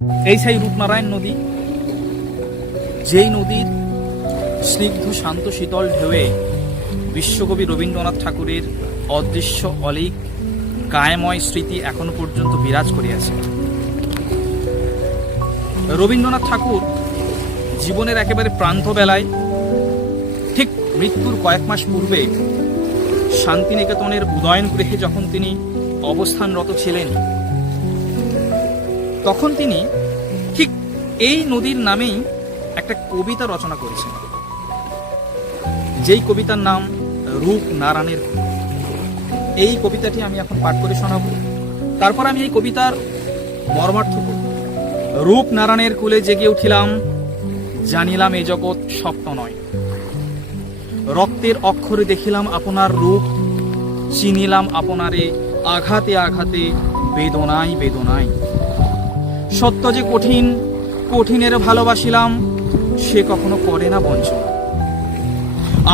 এই সেই রূপনারায়ণ নদী, যেই নদীর স্নিগ্ধ শান্ত শীতল ঢেউয়ে বিশ্বকবি রবীন্দ্রনাথ ঠাকুরের অদৃশ্য অলীক কায়ময় স্মৃতি এখনো পর্যন্ত বিরাজ করিয়াছে। রবীন্দ্রনাথ ঠাকুর জীবনের একেবারে প্রান্তবেলায়, ঠিক মৃত্যুর কয়েক মাস পূর্বে শান্তিনিকেতনের উদয়ন গৃহে যখন তিনি অবস্থানরত ছিলেন, তখন তিনি ঠিক এই নদীর নামেই একটা কবিতা রচনা করেছেন, যেই কবিতার নাম রূপনারায়ণের। এই কবিতাটি আমি এখন পাঠ করে শোনাব, তারপর আমি এই কবিতার মর্মার্থ করব। রূপনারায়ণের কুলে জেগে উঠিলাম, জানিলাম এ জগৎ স্বপ্ন নয়। রক্তের অক্ষরে দেখিলাম আপনার রূপ, চিনিলাম আপনারে আঘাতে আঘাতে, বেদনায় বেদনায়। সত্য যে কঠিন, কঠিনের ভালোবাসিলাম, সে কখনো করে না বঞ্চনা।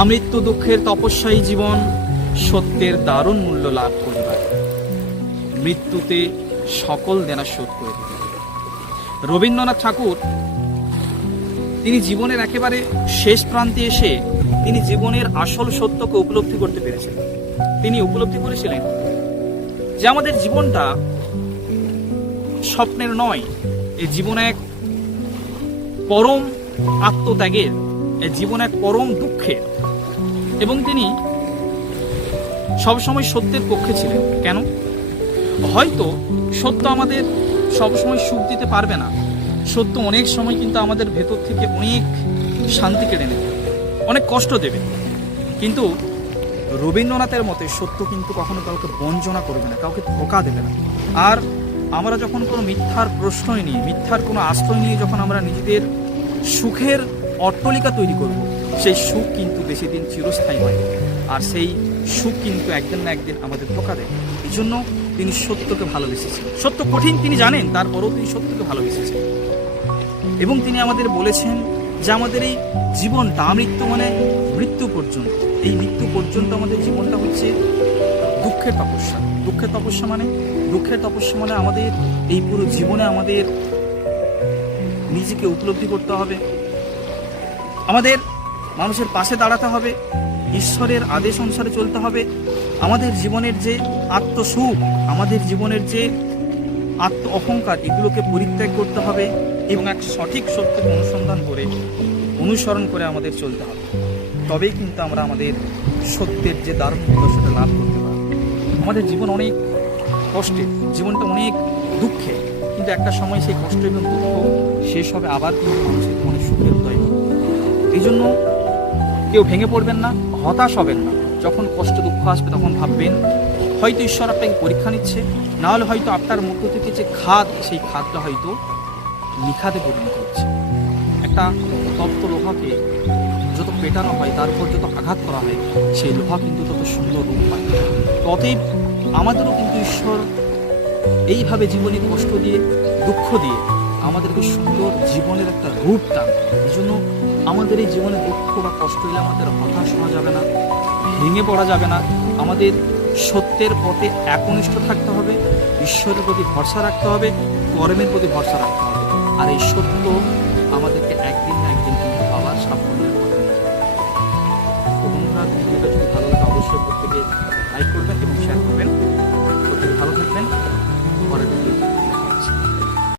আমৃত্যু দুঃখের তপস্যাই জীবন, সত্যের দারুণ মূল্য লাভ করিবার। মৃত্যুতে সকল দেনা শোধ করে দিবে। রবীন্দ্রনাথ ঠাকুর তিনি জীবনের একেবারে শেষ প্রান্তে এসে তিনি জীবনের আসল সত্যকে উপলব্ধি করতে পেরেছেন। তিনি উপলব্ধি করেছিলেন যে আমাদের জীবনটা স্বপ্নের নয়, এই জীবন এক পরম আত্মত্যাগের, এই জীবন এক পরম দুঃখের। এবং তিনি সবসময় সত্যের পক্ষে ছিলেন। কেন? হয়তো সত্য আমাদের সবসময় সুখ দিতে পারবে না, সত্য অনেক সময় কিন্তু আমাদের ভেতর থেকে অনেক শান্তি কেড়ে নেবে, অনেক কষ্ট দেবে, কিন্তু রবীন্দ্রনাথের মতে সত্য কিন্তু কখনো কাউকে বঞ্চনা করবে না, কাউকে ধোঁকা দেবে না। আর আমরা যখন কোনো মিথ্যার প্রশ্রয় নিয়ে, মিথ্যার কোনো আশ্রয় নিয়ে যখন আমরা নিজেদের সুখের অট্টালিকা তৈরি করব, সেই সুখ কিন্তু বেশি দিন চিরস্থায়ী হয়, আর সেই সুখ কিন্তু একদিন না একদিন আমাদের ধোঁকা দেয়। এই জন্য তিনি সত্যকে ভালোবেসেছেন। সত্য কঠিন তিনি জানেন, তারপরেও তিনি সত্যকে ভালোবেসেছেন। এবং তিনি আমাদের বলেছেন যে আমাদের এই জীবনটা, মৃত্যু মানে মৃত্যু পর্যন্ত, এই মৃত্যু পর্যন্ত আমাদের জীবনটা হচ্ছে দুঃখের তপস্যা। দুঃখের তপস্যা মানে, দুঃখের তপস্যা মানে আমাদের এই পুরো জীবনে আমাদের নিজেকে উপলব্ধি করতে হবে, আমাদের মানুষের পাশে দাঁড়াতে হবে, ঈশ্বরের আদেশ অনুসারে চলতে হবে, আমাদের জীবনের যে আত্মসুখ, আমাদের জীবনের যে আত্ম অহংকার, এগুলোকে পরিত্যাগ করতে হবে এবং এক সঠিক সত্যকে অনুসরণ করে আমাদের চলতে হবে। তবেই কিন্তু আমরা আমাদের সত্যের যে দারুণ মূল্য সেটা লাভ করতে পারব। আমাদের জীবন অনেক কষ্টের, জীবনটা অনেক দুঃখে, কিন্তু একটা সময় সেই কষ্ট এবং দুঃখ শেষ হবে, আবার কিন্তু মানুষের মনে সুখের উদয় হবে। এই জন্য কেউ ভেঙে পড়বেন না, হতাশ হবেন না। যখন কষ্ট দুঃখ আসবে তখন ভাববেন হয়তো ঈশ্বর আপনাকে পরীক্ষা নিচ্ছে, না হলে হয়তো আপনার মধ্য থেকে যে খাদ, সেই খাদটা হয়তো নিখাদে পরিণত হচ্ছে। একটা তপ্ত লোহাকে যত পেটানো হয়, তার উপর যত আঘাত করা হয়, সেই লোহা কিন্তু তত সুন্দর রূপ পায়। অতএব আমাদেরও কিন্তু ঈশ্বর এইভাবে জীবনে কষ্ট দিয়ে, দুঃখ দিয়ে আমাদেরকে সুন্দর জীবনের একটা রূপ টান। এই জন্য আমাদের এই জীবনে দুঃখ বা কষ্ট এলে আমাদের হতাশ হওয়া যাবে না, ভেঙে পড়া যাবে না। আমাদের সত্যের পথে একনিষ্ঠ থাকতে হবে, ঈশ্বরের প্রতি ভরসা রাখতে হবে, কর্মের প্রতি ভরসা রাখতে হবে। আর এই সত্য আমাদেরকে একদিন না একদিন কিন্তু আবার সাফল্যের পথে নিয়ে যাবে। তো বন্ধুরা, ভিডিওটা যদি ভালো লাগে অবশ্যই প্রত্যেকে লাইক করবেন এবং শেয়ার করবেন। প্রত্যেকে ভালো থাকবেন। পরের ভিডিও